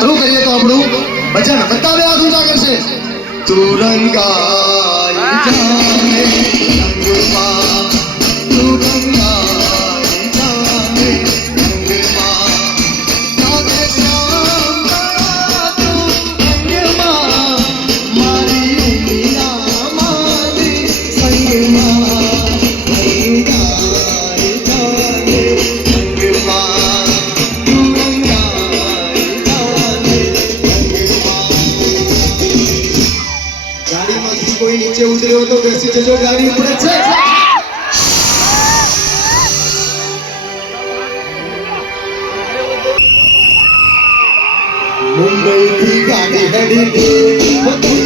શું કરીએ તો આપણું ભજન બતાવે આ ઊંચા કરશે તું રંગાઈ જાને રંગમાં તું રંગાઈ જાને રંગમાં તારે સાંભળા તું રંગમાં મારી ઉમિયા મારી સંગમાં રંગાઈ જાને રંગમાં તું રંગાઈ જાને ગાડીમાંથી કોઈ નીચે ઉતર્યો તો બેસી જજો ગાડી ઉપર છે મુંબઈ થી ગાડી હેડી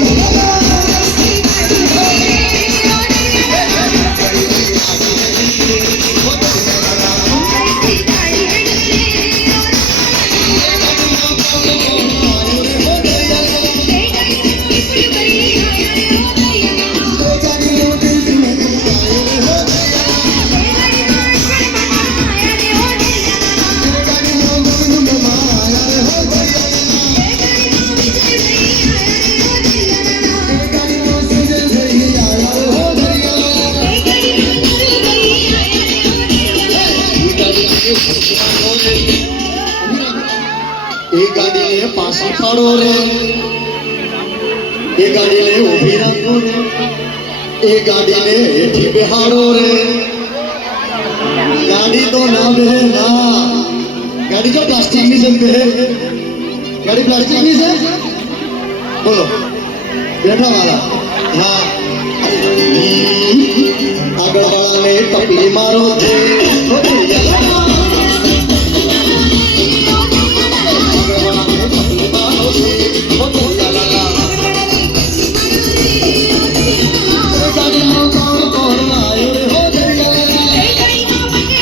એ ગાડીને પાછી પાડો રે એ ગાડીને ઊભી રાખો રે એ ગાડીને હેઠી બેહાડો રે ગાડી તો ના બે ના ગાડી તો પ્લાસ્ટિકની છે બે ગાડી પ્લાસ્ટિકની છે બોલો બેઠા વાળા હા આગળ વાળાને ટપલી મારો છે